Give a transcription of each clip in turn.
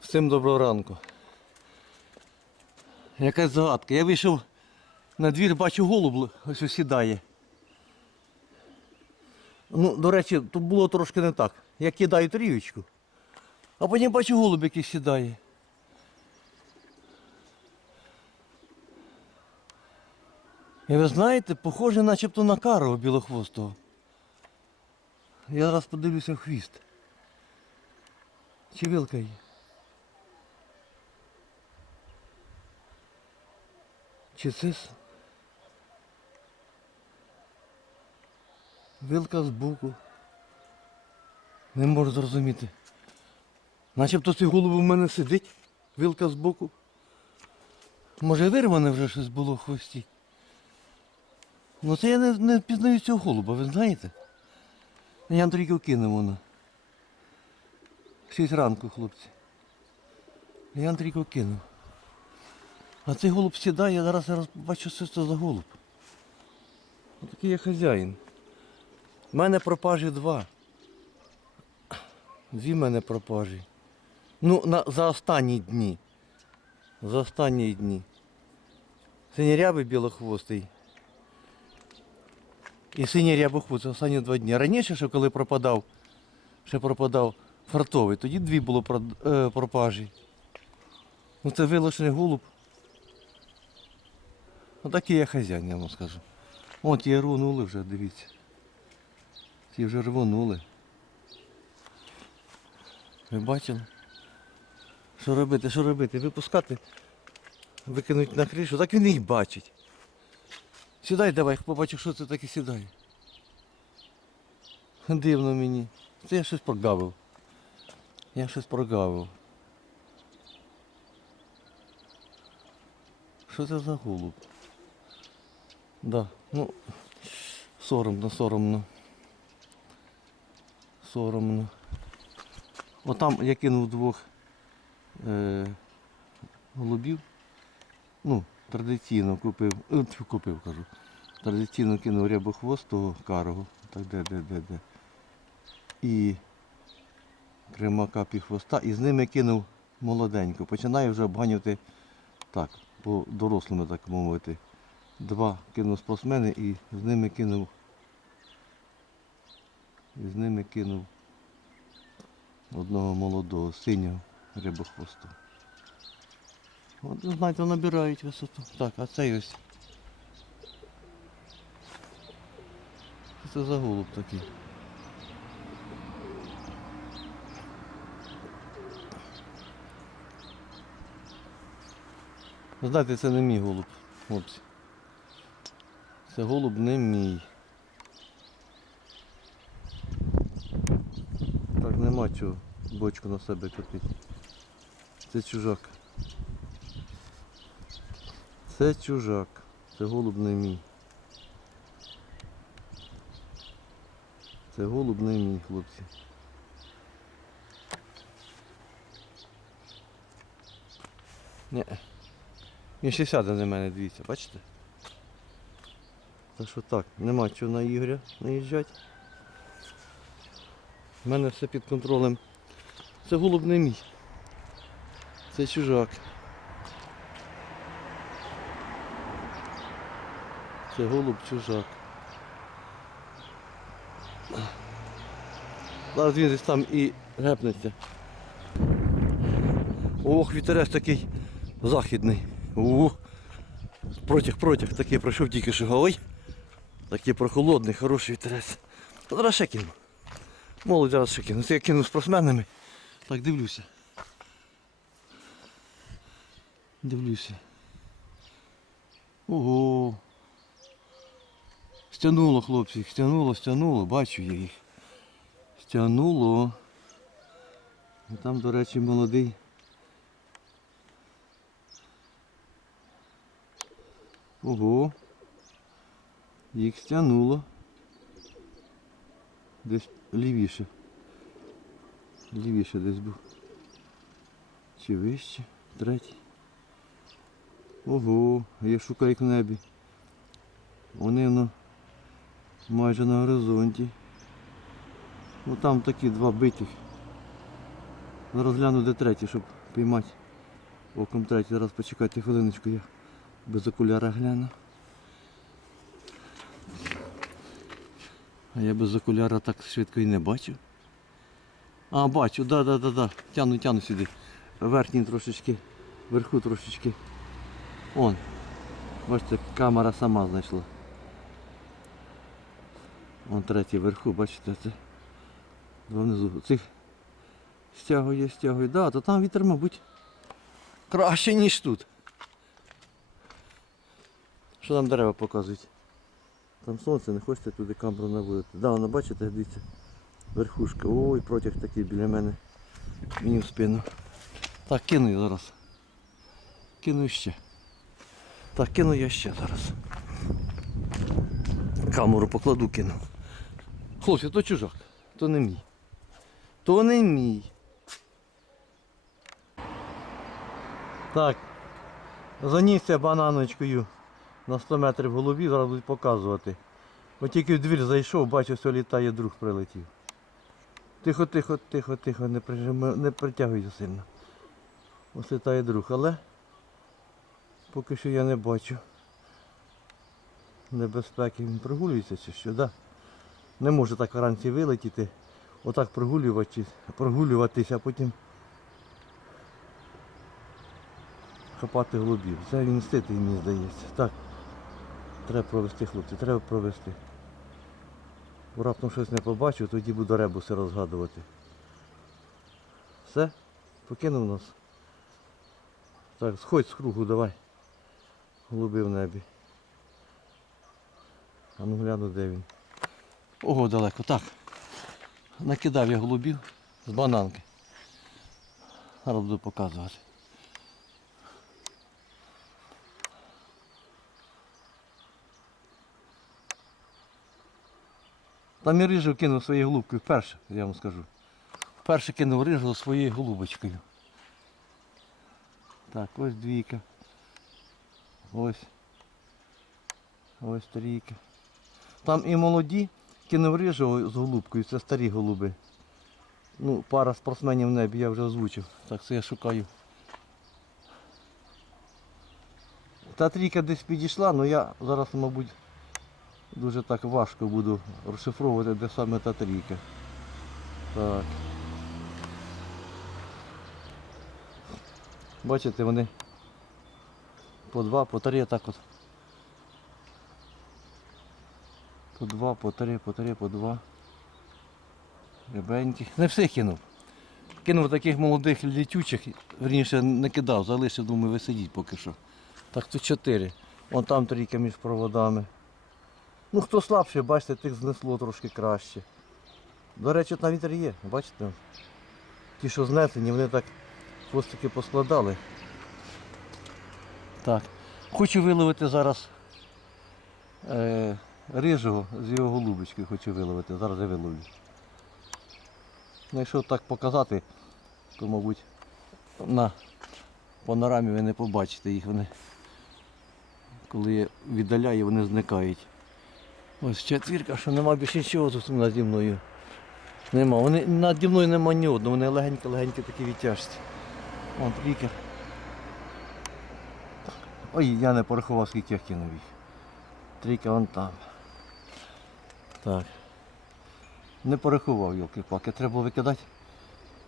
Всім доброго ранку. Якась загадка. Я вийшов на двір, бачу голуб ось ось сідає. Ну, до речі, тут було трошки не так. Я кидаю трієчку, а потім бачу голуб, який сідає. І ви знаєте, похоже начебто на карого білохвостого. Я зараз подивлюся в хвіст. Чи вилка є? Чи це вилка збоку? Не можу зрозуміти. Начебто цей голуб у мене сидить, вилка збоку. Може вирване вже щось було в хвості. Ну це я не, не впізнаю цього голуба, ви знаєте? Я тільки кинув воно. Шість ранку, хлопці. Я Андрійко кинув. А цей голуб сідає, я зараз побачу, що це за голуб. Отакий я хазяїн. У мене пропажі два. Дві мене пропажі. Ну, на, за останні дні. За останні дні. Синірябий білохвостий. І синій рябохвост за останні два дні. Раніше, ще коли пропадав, ще пропадав фартовий, тоді дві було е, пропажі. Ну це вилошений голуб. Отакий я хазяїн, я вам скажу. О, ті рвонули вже, дивіться. Ті вже рвонули. Ви бачили? Що робити, що робити? Випускати, викинуть на кришу, так він їх бачить. Сідай давай, побачу, що це таке сідає. Дивно мені. Це я щось прогавив. Я щось прогавив. Що це за голуб? Да, ну соромно, соромно. Соромно. Отам я кинув двох е, голубів. Ну, традиційно купив, е, купив, кажу. Традиційно кинув рябохвостого карого. Так де, де, де, де. І кремака хвоста і з ними кинув молоденько. Починаю вже обганювати так, по дорослому, так мовити. Два кинув спортсмени і з ними кинув. І з ними кинув одного молодого, синього рябохвосту. От, ну, знаєте, набирають висоту. Так, а цей ось. Це за голуб такий? Знаєте, це не мій голуб, хлопці. Це голуб не мій. Так нема чого бочку на себе копити. Це чужак. Це чужак. Це голуб не мій. Це голуб не мій, хлопці. Ні. Він ще сяде на мене, дивіться, бачите? Так що так, нема чого на Ігоря наїжджати. У мене все під контролем. Це голуб не мій. Це чужак. Це голуб чужак. Зараз він десь там і гепнеться. Ох, вітерець такий західний. Ух. Протяг, протяг такий пройшов тільки ой. Такий прохолодний, хороший вітерець. Зараз ще кину. Молодь зараз ще кину. Це я кину з. Так, дивлюся. Дивлюся. Ого. Стянуло, хлопці, стянуло, стянуло, бачу я їх. Стянуло. Там, до речі, молодий. Ого. Їх стянуло. Десь лівіше. Лівіше десь був. Чи вище? Третій. Ого, я шукаю в небі. Вони ну, майже на горизонті. Ну там такі два битих. Зараз гляну де третій, щоб піймати оком третій. Зараз почекайте хвилиночку, я без окуляра гляну. А я без окуляра так швидко і не бачу. А, бачу, да, да, да, да. Тяну, тяну сюди. Верхній трошечки, вверху трошечки. Он. Бачите, камера сама знайшла. Вон третій вверху, бачите, це. Два внизу. Цих стягує, стягує. Да, то там вітер, мабуть, краще, ніж тут. Що нам дерева показують? Там сонце, не хочете туди камеру наводити. Да, воно бачите, дивіться. Верхушка. Ой, протяг такий біля мене. Мені в спину. Так, кину я зараз. Кину ще. Так, кину я ще зараз. Камеру покладу кину. Хлопці, то чужак, то не мій. То не мій. Так. Занісся бананочкою на 100 метрів в зараз будуть показувати. От тільки в двір зайшов, бачу, все літає, друг прилетів. Тихо, тихо, тихо, тихо, не, прижимай, не притягуйся сильно. Ось літає друг, але поки що я не бачу. Небезпеки він прогулюється чи що, да? Не може так вранці вилетіти, отак прогулюватись, прогулюватися, а потім хапати голубів. Це він ститий, мені здається. Так. Треба провести, хлопці, треба провести. Бо Раптом щось не побачу, тоді буду ребуси розгадувати. Все? Покинув нас. Так, сходь з кругу, давай. Голуби в небі. А ну гляну, де він. Ого, далеко. Так. Накидав я голубів з бананки. Зараз буду показувати. Там і рижу кинув своєю голубкою вперше, я вам скажу. Вперше кинув рижу своєю голубочкою. Так, ось двійка. Ось. Ось трійка. Там і молоді кинув рижу з голубкою, це старі голуби. Ну, пара спортсменів в небі я вже озвучив. Так це я шукаю. Та трійка десь підійшла, але я зараз, мабуть, дуже так важко буду розшифровувати, де саме та трійка. Так. Бачите, вони по два, по три так от. По два, по три, по три, по два. Рябеньких. Не всіх кинув. Кинув таких молодих літючих, верніше не кидав, залишив, думаю, висидіть поки що. Так тут чотири. Вон там трійка між проводами. Ну хто слабший, бачите, тих знесло трошки краще. До речі, там вітер є, бачите? Ті, що знесені, вони так хвостики поскладали. Так. Хочу виловити зараз е, рижого з його голубочкою хочу виловити. Зараз я виловлю. Ну, якщо так показати, то мабуть на панорамі ви не побачите їх. Вони, коли я віддаляю, вони зникають. Ось четвірка, що нема більше нічого тут наді мною. Нема. Вони наді мною нема ні одного, вони легенько-легенько такі відтяжці. Вон трійка. Ой, я не порахував, скільки я кинув їх. Трійка вон там. Так. Не порахував йолки паки Треба викидати.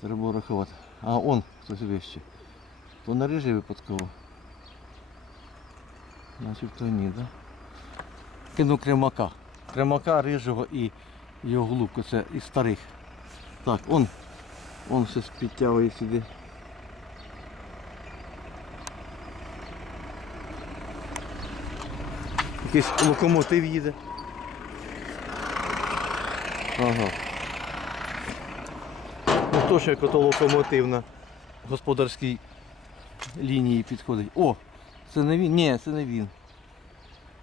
Треба було рахувати. А он хтось вище. То на рижі випадково. Начебто ні, да? Кинув кремака. Кремака, рижого і його голубку. Це із старих. Так, он. Он щось підтягує сюди. Якийсь локомотив їде. Ага. Ну точно як ото локомотив на господарській лінії підходить. О! Це не він? Ні, це не він.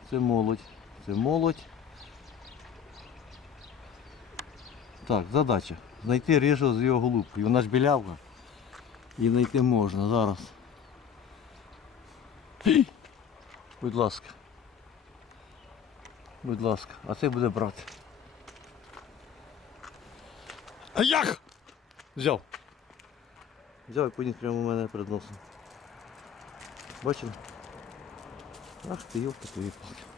Це молодь. Це молодь. Так, задача. Знайти рижу з його голубкою. Вона ж білявка. Її знайти можна зараз. Будь ласка. Будь ласка, а це буде брати. А як? Взяв. Взяв і поніс прямо у мене перед носом. Бачили? Ах ти, йолка твої палки.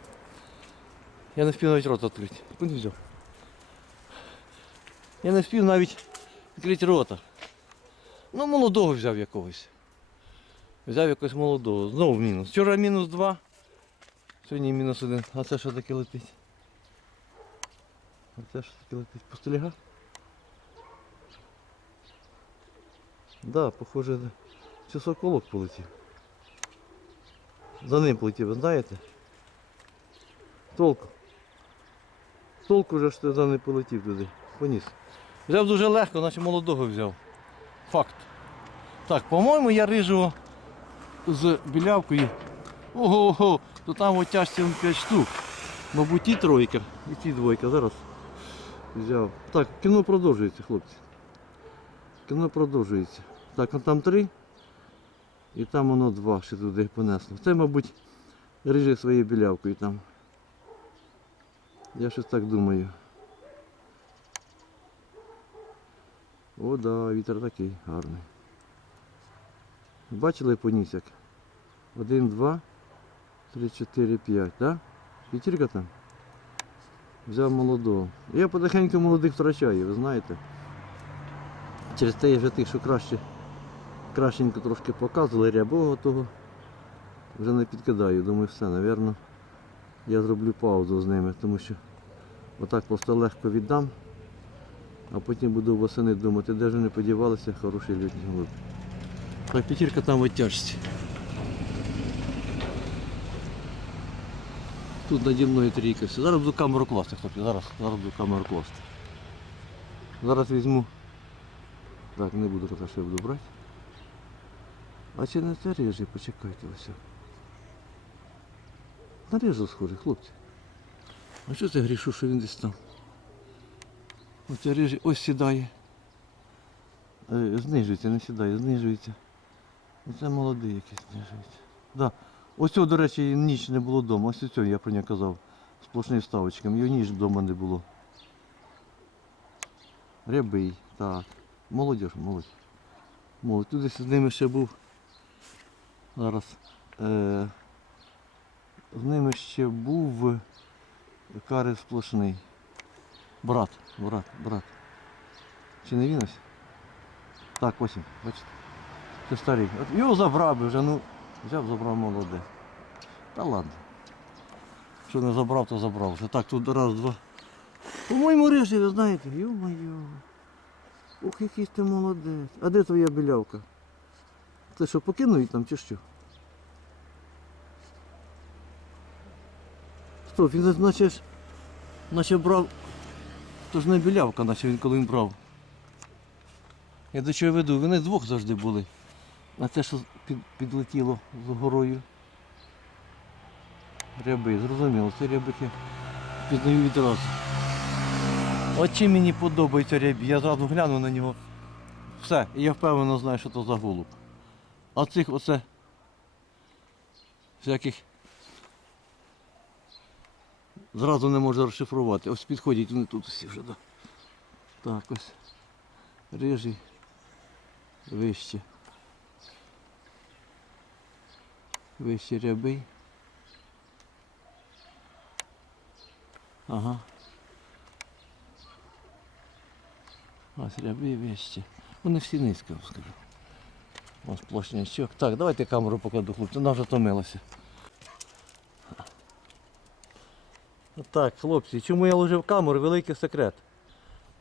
Я не встиг навіть рот відкрити. Куди взяв? Я не встиг навіть відкрити рота. Ну, молодого взяв якогось. Взяв якогось молодого. Знову мінус. Вчора мінус два. Сьогодні мінус один. А це що таке летить? А це що таке летить? Пустеліга? Да, похоже, це соколок полетів. За ним полетів, ви знаєте? Толку. Толку вже що за ним полетів туди. Поніс. Взяв дуже легко, наче молодого взяв. Факт. Так, по-моєму, я рижого з білявкою. Ого, ого, то там в тяжці 5 штук. Мабуть, і тройка, і ті двойка. Зараз взяв. Так, кіно продовжується, хлопці. Кіно продовжується. Так, там три. І там воно два ще туди понесло. Це, мабуть, рижий своєю білявкою там. Я щось так думаю. О, да, вітер такий гарний. Бачили поніс як? Один, два, три, чотири, п'ять, так? Да? П'ятірка там? Взяв молодого. Я потихеньку молодих втрачаю, ви знаєте. Через те я вже тих, що краще, кращенько трошки показували, рябого того. Вже не підкидаю. Думаю, все, напевно, я зроблю паузу з ними, тому що отак просто легко віддам, а потім буду восени думати, де ж вони подівалися, хороші літні голуби. Так, п'ятірка там в оттяжці. Тут наді мною трійка. Зараз буду камеру класти, хлопці. Зараз, зараз буду камеру класти. Зараз візьму. Так, не буду що я буду брати. А чи не це режі, почекайте ось. На режу схожий, хлопці. А що це грішу, що він десь там? Оце режі ось сідає. Е, знижується, не сідає, знижується. Оце молодий якийсь знижується. Да. Ось цього, до речі, ніч не було вдома. Ось цього я про нього казав. Сплошним вставочком. Його ніч вдома не було. Рябий, так. Молодіж, молодь. Молодь. Тут з ними ще був. Зараз. Е, з ними ще був кари сплошний. Брат, брат, брат. Чи не він ось? Так, ось бачите. Це старий. От його забрав би вже, ну, взяв, забрав молоде. Та ладно. Що не забрав, то забрав. Вже так тут раз, два. По-моєму рижий, ви знаєте, йо-моє. Ох, якийсь ти молодець. А де твоя білявка? Ти що, покинув там чи що? Стоп, він наче наче брав. То ж не білявка, наче він коли він брав. Я до чого веду, вони двох завжди були. А це що під, підлетіло з горою. Ряби, зрозуміло, це рябики пізнаю відразу. От чим мені подобається рябі, я зразу гляну на нього. Все, і я впевнено знаю, що це за голуб. А цих оце всяких зразу не можу розшифрувати. Ось підходять вони тут всі вже. Да. Так, ось. Рижий. Вище. Вище рябий. Ага. Ось рябий вище. Вони всі низько, скажу. Ось площнячок. Так, давайте камеру покладу, хлопці. Вона вже томилася. Так, хлопці, чому я ложив камеру, великий секрет.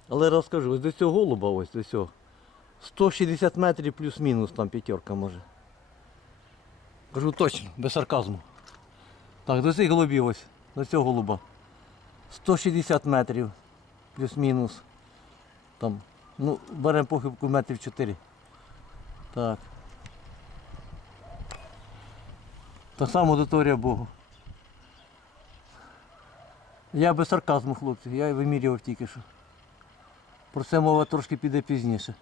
Але розкажу, ось до цього голуба, ось до цього. 160 метрів плюс-мінус там п'ятерка може. Кажу точно, без сарказму. Так, до цих голубів ось, до цього голуба. 160 метрів плюс-мінус. Там, ну, беремо похибку метрів 4. Так. Само до того Богу. Я без сарказму, хлопці, я вимірював тільки що. Про це мова трошки піде пізніше.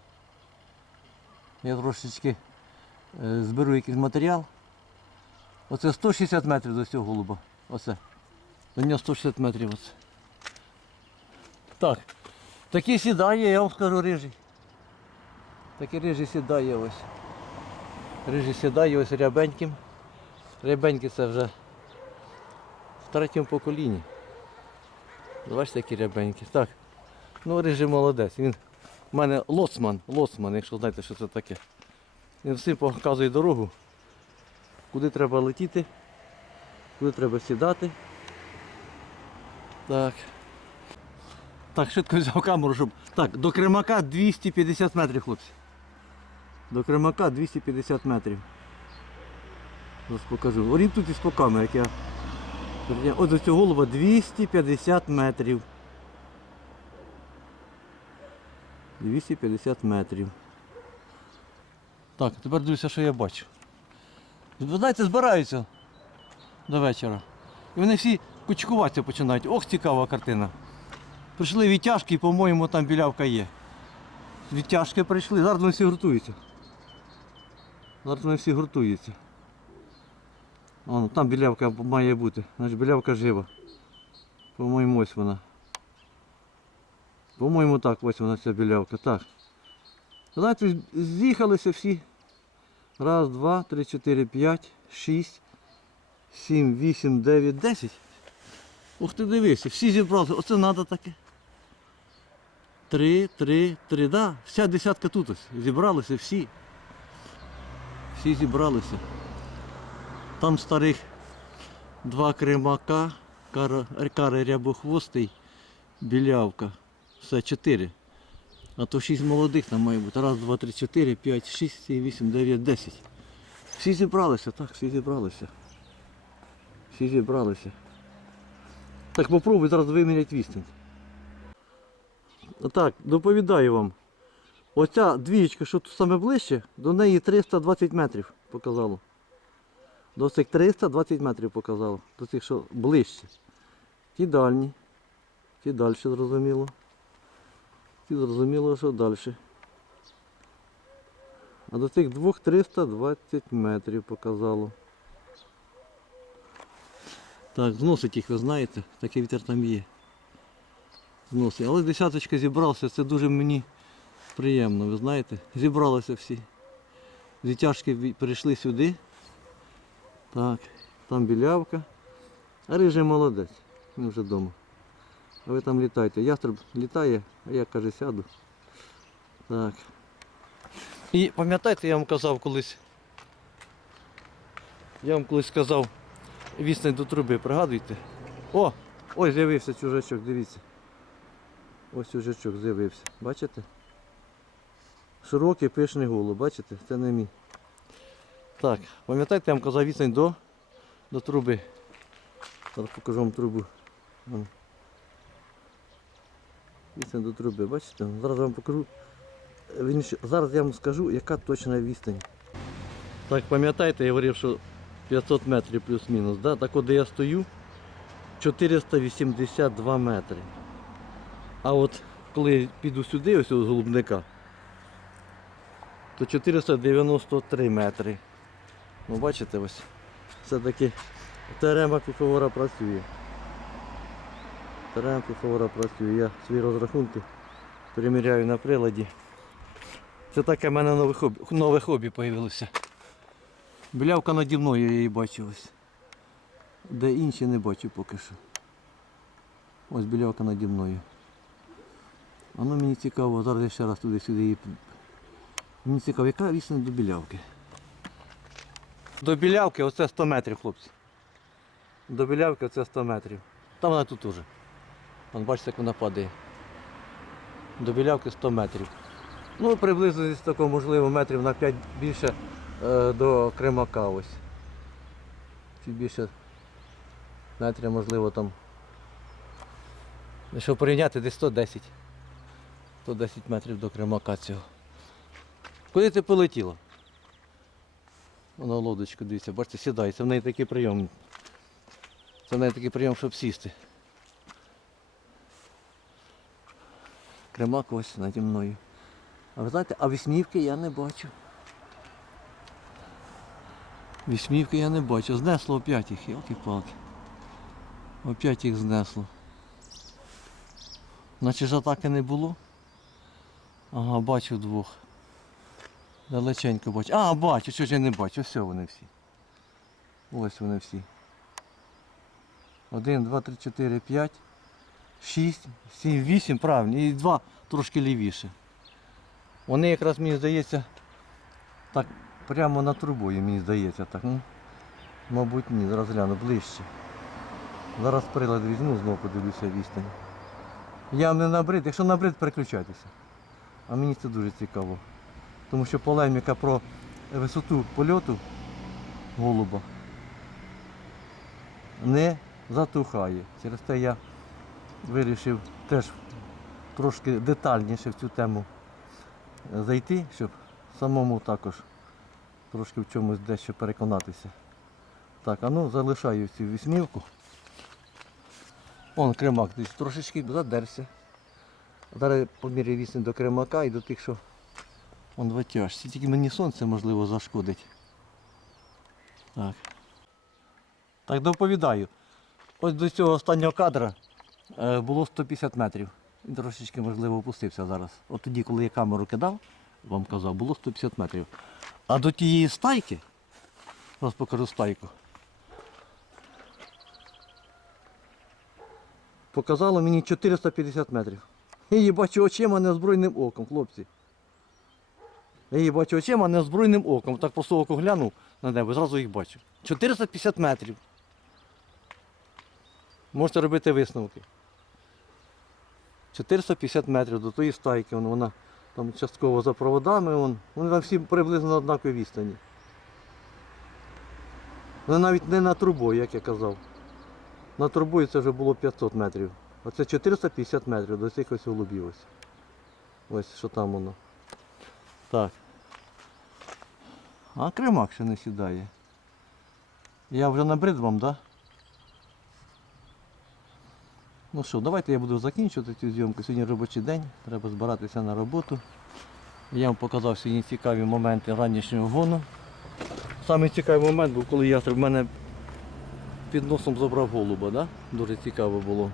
Я трошечки е, зберу якийсь матеріал. Оце 160 метрів до цього голуба. Оце. До нього 160 метрів оце. Так. Такий сідає, я вам скажу рижий. Так і рижий сідає ось. Рижий сідає ось рябеньким. Рябенькі це вже в третьому поколінні. Бачите, які рябенькі. Так. Ну, рижий молодець. Він у мене лоцман, лоцман, якщо знаєте, що це таке. Він всім показує дорогу, куди треба летіти, куди треба сідати. Так. Так, швидко взяв камеру, щоб. Так, до Кримака 250 метрів, хлопці. До Кримака 250 метрів. Зараз покажу. Орієнтуйтесь по камері, як я. Ось до цього голуба 250 метрів. 250 метрів. Так, тепер дивіться, що я бачу. Ви знаєте, збираються до вечора. І вони всі кучкуватися починають. Ох, цікава картина. Прийшли відтяжки по-моєму, там білявка є. Відтяжки прийшли, зараз вони всі гуртуються. Зараз вони всі гуртуються. О, там білявка має бути. Значить білявка жива. По-моєму, ось вона. По-моєму, так, ось вона ця білявка. Так. Знаєте, з'їхалися всі. Раз, два, три, чотири, п'ять, шість, сім, вісім, дев'ять, десять. Ух ти дивися, всі зібралися. Оце треба таке. Три, три, три, да. Вся десятка тут ось. Зібралися всі. Всі зібралися. Там старих два кримака, кари рябохвостий, білявка. Все, чотири. А то шість молодих там має бути. Раз, два, три, чотири, п'ять, шість, сім, вісім, дев'ять, десять. Всі зібралися, так, всі зібралися. Всі зібралися. Так попробуй зараз виміряти відстань. Так, доповідаю вам. Оця двієчка, що тут саме ближче, до неї 320 метрів показало. До цих 320 метрів показало. До цих, що ближче. Ті дальні. Ті далі зрозуміло. Ті зрозуміло, що далі. А до цих двох 320 метрів показало. Так, зносить їх, ви знаєте, такий вітер там є. Зносить. Але десяточка зібрався, це дуже мені приємно, ви знаєте. Зібралися всі. Зітяжки перейшли сюди. Так, там білявка. А рижий молодець. Він вже вдома. А ви там літайте. Ястреб літає, а я каже сяду. Так. І пам'ятаєте, я вам казав колись. Я вам колись сказав відстань до труби, пригадуєте? О! Ой, з'явився чужачок, дивіться. Ось чужачок з'явився. Бачите? Широкий пишний голуб, бачите? Це не мій. Так, пам'ятаєте, я вам казав відстань до, до труби. Зараз покажу вам трубу. Відстань до труби, бачите? Зараз я вам покажу. Е, Зараз я вам скажу, яка точна відстань. Так, пам'ятаєте, я говорив, що 500 метрів плюс-мінус. Да? Так от де я стою 482 метри. А от коли піду сюди, ось з голубника, то 493 метри. Ну бачите ось. Все-таки теорема Піфагора працює. Теорема Піфагора працює. Я свої розрахунки переміряю на приладі. Це таке в мене нове хобі, нове хобі з'явилося. Білявка наді мною я її бачив ось. Де інші не бачу поки що. Ось білявка наді мною. Воно мені цікаво, зараз я ще раз туди-сюди її. Мені цікаво, яка відстань до білявки. До білявки оце 100 метрів, хлопці. До білявки оце 100 метрів. Там вона тут уже. Вон бачите, як вона падає. До білявки 100 метрів. Ну, приблизно десь такого, можливо, метрів на 5 більше е, до Кримака ось. Чи більше метрів, можливо, там. Якщо порівняти, десь 110. 110 метрів до Кримака цього. Куди ти полетіла? Вона лодочку, дивіться, бачите, сідає. Це в неї такий прийом. Це в неї такий прийом, щоб сісти. Кримак ось наді мною. А ви знаєте, а вісьмівки я не бачу. Вісьмівки я не бачу. Знесло опять їх, ялки-палки. Опять їх знесло. Наче ж атаки не було. Ага, бачу двох. Далеченько бачу. А, бачу, що ж я не бачу. Ось вони всі. Ось вони всі. Один, два, три, чотири, п'ять, шість, сім, вісім, правильно. І два трошки лівіше. Вони якраз, мені здається, так прямо над трубою, мені здається. так. Ну, мабуть, ні, зараз гляну ближче. Зараз прилад візьму, знову подивлюся відстань. Я не набрид, якщо набрид, переключайтеся. А мені це дуже цікаво. Тому що полеміка про висоту польоту голуба не затухає. Через те я вирішив теж трошки детальніше в цю тему зайти, щоб самому також трошки в чомусь дещо переконатися. Так, а ну залишаю цю вісьмівку. Он кремак десь трошечки задерся. Зараз поміряю вісім до кремака і до тих, що он в. Тільки мені сонце можливо зашкодить. Так. Так, доповідаю. Ось до цього останнього кадра е, було 150 метрів. Він трошечки, можливо, опустився зараз. От тоді, коли я камеру кидав, вам казав, було 150 метрів. А до тієї стайки, зараз покажу стайку. Показало мені 450 метрів. Я її бачу очима неозброєним оком, хлопці. Я її бачу очима неозброєним оком. Так просто око глянув на небо, зразу їх бачу. 450 метрів. Можете робити висновки. 450 метрів до тої стайки, вона, вона там частково за проводами, вон, вони там всі приблизно на однаковій відстані. Вони навіть не на трубою, як я казав. На трубою це вже було 500 метрів. Оце 450 метрів до цих ось голубів. Ось що там воно. Так. А кремак ще не сідає. Я вже набрид вам, так? Да? Ну що, давайте я буду закінчувати цю зйомку. Сьогодні робочий день, треба збиратися на роботу. Я вам показав сьогодні цікаві моменти ранішнього гону. Самий цікавий момент був, коли ястреб в мене під носом забрав голуба, да? дуже цікаво було.